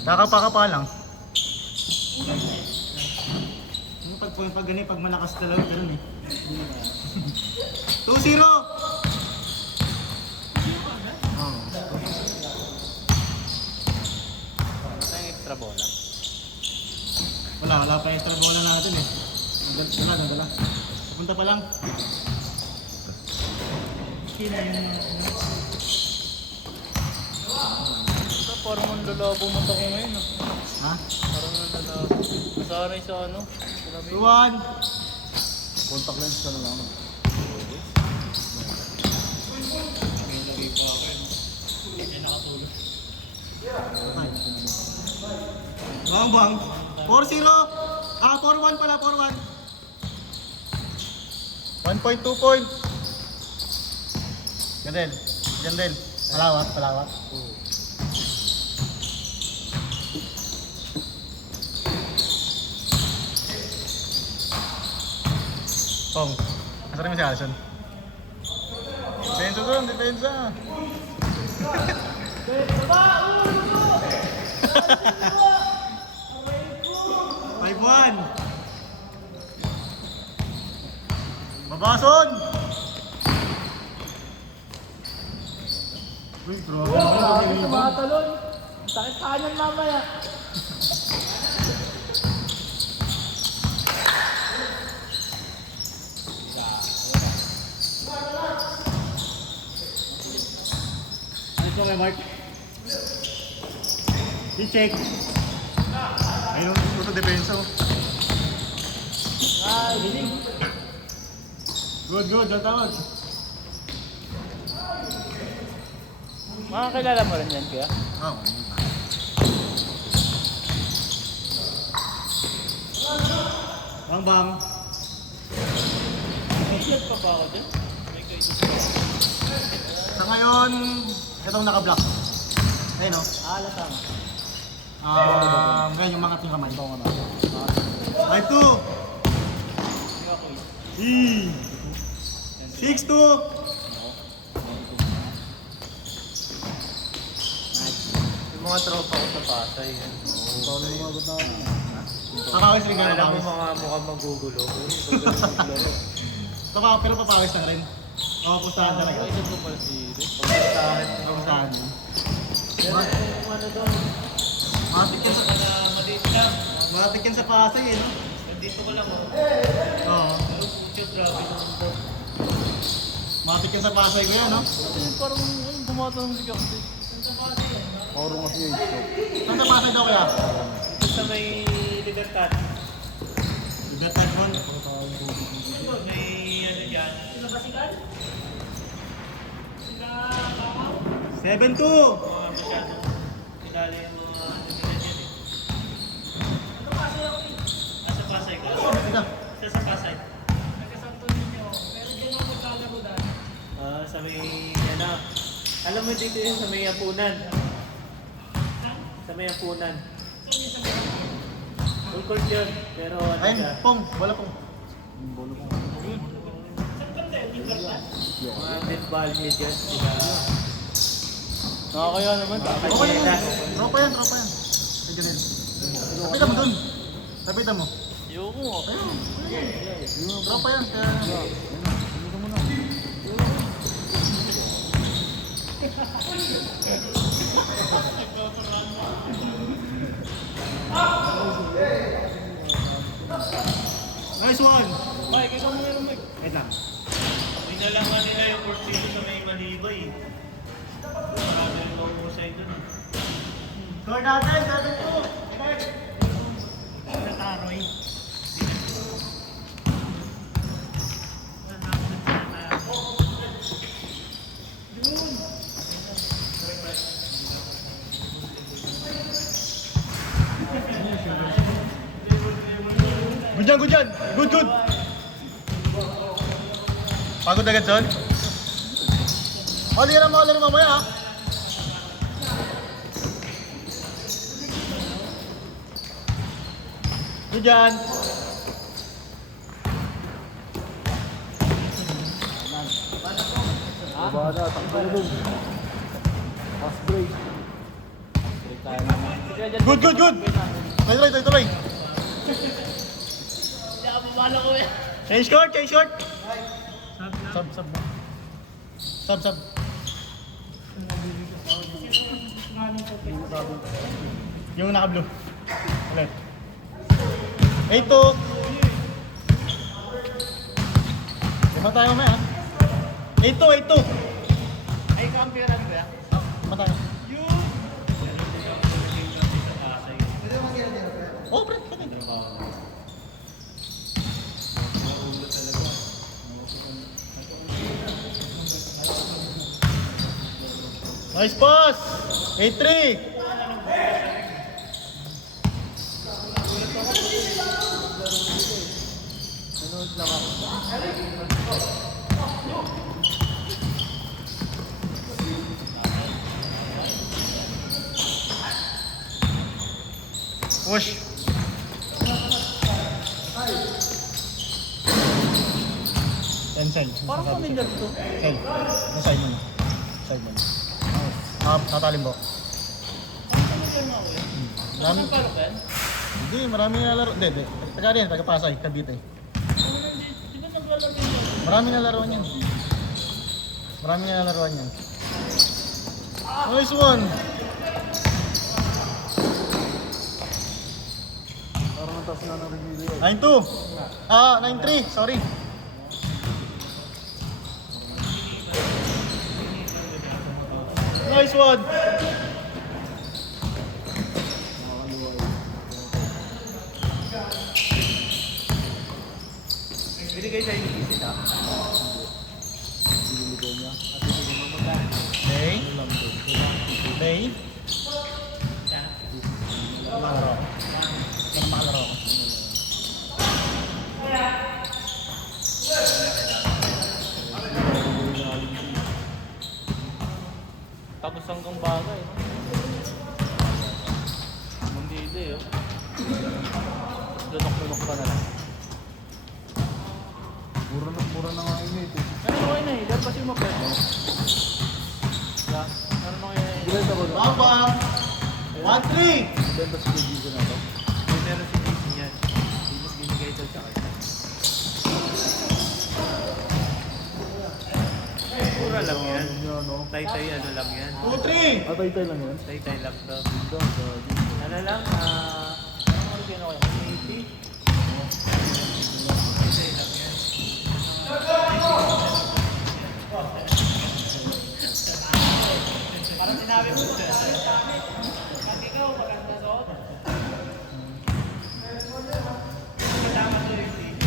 Kakapa pa lang. Pag ganyan, pag malakas talaga, ganun eh. 2-0! Extra bola. Wala pa yung extra bola natin eh. Nagdala. Punta pa lang. Sino yung... Parang ang lalabo mo ako ngayon. Ha? Parang ang lalabo. Masanay sa ano? 2-1! Contact lens ka na lang. May lagay pa ako yun. Hindi nakatulog. Bang! 4-0! 4-1 pala, 4-1. 1 point, 2 point. Gandel. Palawak. Pong, nasa rin mo si Alson? Depensa doon, depensa. One. Mabason! Uy, bro. Tumatalon. Sakit kanan mamaya. Ano kay Mark? I-check. Ayun, ito depensa oh. Ay, hiling. Good, tawag. Makakilala mo rin yan kaya? Oh. Bang. May shirt pa ba ako dyan? May kaisip pa. Sa ngayon, itong naka-block. Ayun oh. Lasama. Ngayon yung mga ating kamay. Ito nga na. Ay, 2! 6-2! Yung mga tropa ko sa Pasay. Ito na yung mga na. Papawis rin kayo, Alam mo papawis. mga mukhang magugulo. Pero papawis lang rin. Oo, pustahan talaga. Ito po pala si Rick. Pagkasahan. Pustahan. Pero kung ano doon, Matik yan sa... maliit lang. Matik yan sa Pasay eh, no? Nandito ko lang oh. Oo. Pero pucho, grabe naman po. Matik yan sa Pasay ko yan, no? Parang bumatanong si Kakti. Oro nga siya. Saan sa Pasay daw kaya? Ito sa may Libertad. Libertad Hall. Ito, may ano dyan. Sino ba sigal? Sila Bakaw? 7-2! Mga masyadong kilala yung mga ano nila dyan eh. Ano Pasay ako eh? Sa Pasay ka? Ito. Sa Pasay. Nagkasanto ninyo. Pero dyan ako maglalaro dahil. Sa may ano. Alam mo dito yun sa may Apunan. Sa may Apunan. Full court yun. Pero ano Ayun, siya? Pong. Wala Pong. Yung bolo ko. Mga netball niya dyan. Sila... Nakakaya naman. Okay yan. Tropa yan. Sige rin. Tapitan mo dun. Tapitan mo. Ayoko. Ayun. Tropa yan. Kaya... Dito mo na. Nice one! Mike, ikaw mo yung Mike. Wait lang. Pinala nga nila yung court dito sa may Malibay. Marami rin mahusay dun. Score natin, 7-2! Nataroy. Good yan! Good! Pagod agad, Son? Hali mo mamaya, ha? Good yan! Bada, takbo na dun. Fast break. Break tayo naman. Good, good, good. Tuloy, tuloy, tuloy. Change court, change court. Sub, sub. Sub, sub. Yung naka-blue. Ulit. 8-2. Lima tayo may, ha? 8-2, 8-2. Ay, kampiyaran ba yan? Lima tayo. Oh, pre, pwede. Nice pass! 8-3. Nanood lang ako. Push. Cancel. Parang familiar to. Cancel. Sa side mo na. Side mo na. Tatalin mo. Marami. Saan palo ka yan? Hindi, marami nalaro. Hindi, hindi. Taga din, taga Pasay, Cavite. Di ba naglalaro yun? Marami nalaroan yan. Marami nalaroan yan. Nice one. Parang ang taas na ng review yun. 9-2. 9-3. Sorry. Nice one. Binigay sa'yo yung visit ha? Binibigay niya. Day. Day. Makalaro. Makalaro. Tapos hanggang bagay, no? Hindi ito eh, oh. Lunok-lunok pa na lang. Mura na nga yun ito. Pero okay na eh, dahil kasi mapet, no? Yeah, meron ako yun. Bibenta ko na. Baba. 1-3. Bibenta si Kujizo na to. May meron si Jason yan. Binigay daw sa kanya. Mura lang yan. Yan, no? Tay-tay ano lang yan. 2-3. Ah, tay-tay lang yan. Tay-tay lang to. Ganda, gagi. Ano lang, parang ano gano'n ko yan? 80? Tay-tay lang yan. Parang sinabi mo siya. Pag ikaw, maganda suot. Kasama to yung TV.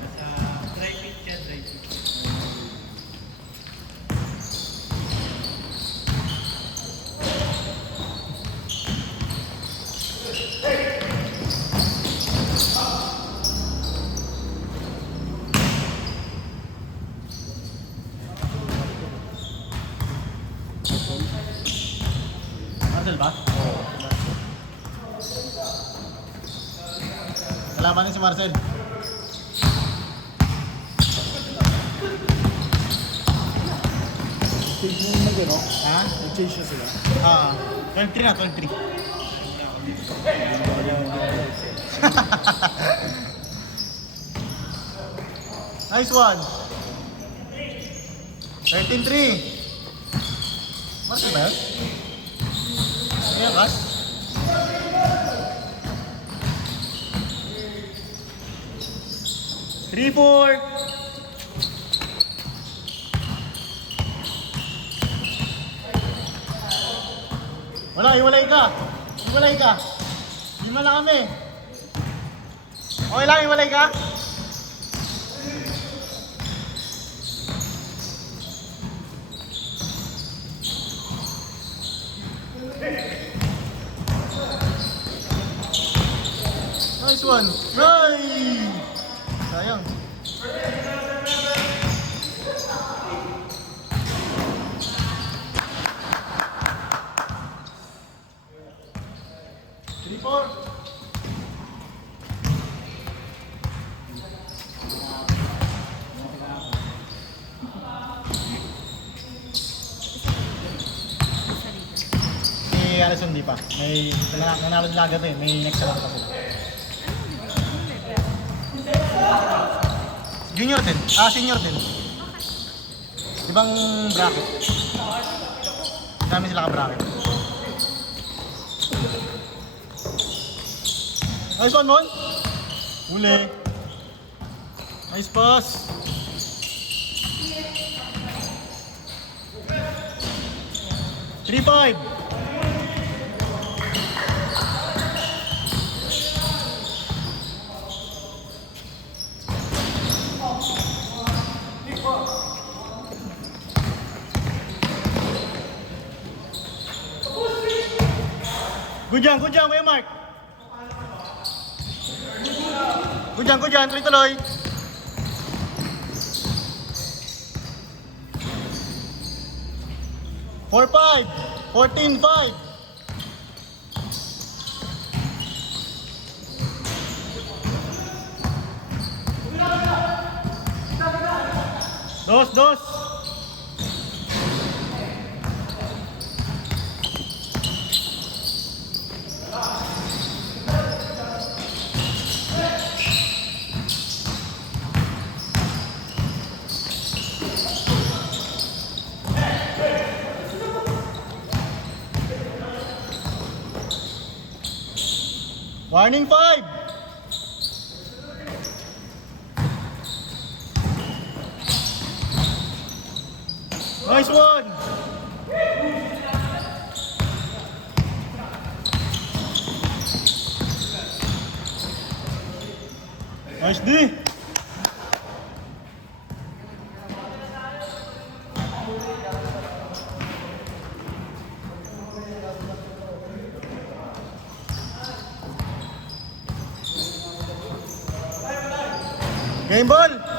Nasa dry fit siya, dry fit. Marcel ba? Kalaban din si Marcel. Change mo naman din, no? Ha? Nag-change na sila. 12-3 na, 12-3. Nice one. 13-3. Marcel ba yun? Ayan, Kas? Three, four. Wala, iwalay ka. Iwalay ka. Lima lang kami. Okay lang, iwalay ka. Nice one. Nice! Sayang. Three, four. Si kay Alison di pa. May nanalo nila agad eh. May next round pa sila. Junior din. Senior din. Ibang bracket. Dami sila ka-bracket. Nice one, Mon. Huli. Nice pass. Three, 5. Good dyan, Kuya Mark. Good dyan, tuloy. Four, 5. 14, 5. Dos. Warning 5. Nice one. Nice D. Game ball.